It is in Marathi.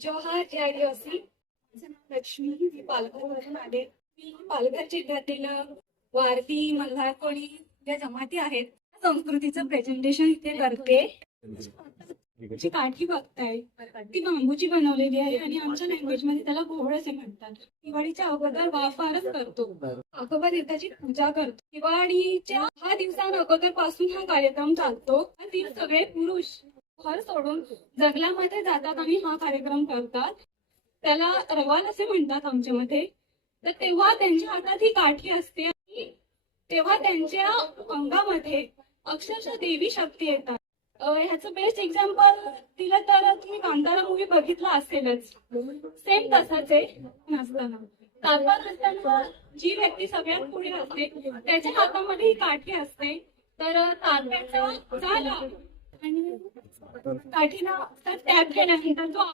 जोहार जय आदिवासी. माझं नाव लक्ष्मी. मी पालघरवरून आले. मी पालघर जिल्ह्यातील वारली मल्हार कोळी ज्या जमाती आहेत त्या संस्कृतीचं प्रेझेंटेशन इथे करते. जी काठी बघताय ती बांबूची बनवलेली आहे आणि आमच्या लँग्वेज मध्ये त्याला घोळ असे म्हणतात. दिवाळीच्या अगोदर वाफारच करतो. अगोदर देवताची पूजा करतो. दिवाळीच्या 6 दिवसां अगोदर पासून हा कार्यक्रम चालतो. ती सगळे पुरुष घर सोडून जंगलामध्ये जातात आणि हा कार्यक्रम करतात. त्याला रवाल असे म्हणतात आमच्यामध्ये. तर तेव्हा त्यांच्या हातात ही काठी असते आणि तेव्हा त्यांच्या अंगामध्ये अक्षरशः देवी शक्ती येतात. ह्याचं बेस्ट एक्झाम्पल दिलं तर तुम्ही कांतारा मूवी बघितला असेलच. सेम तसाच आहे नसताना. तारपात असताना जी व्यक्ती सगळ्यात पुढे असते त्याच्या हातामध्ये ही काठी असते. तर तारप्याचा झाला आणि काठीला टॅप केल्यानंतर जो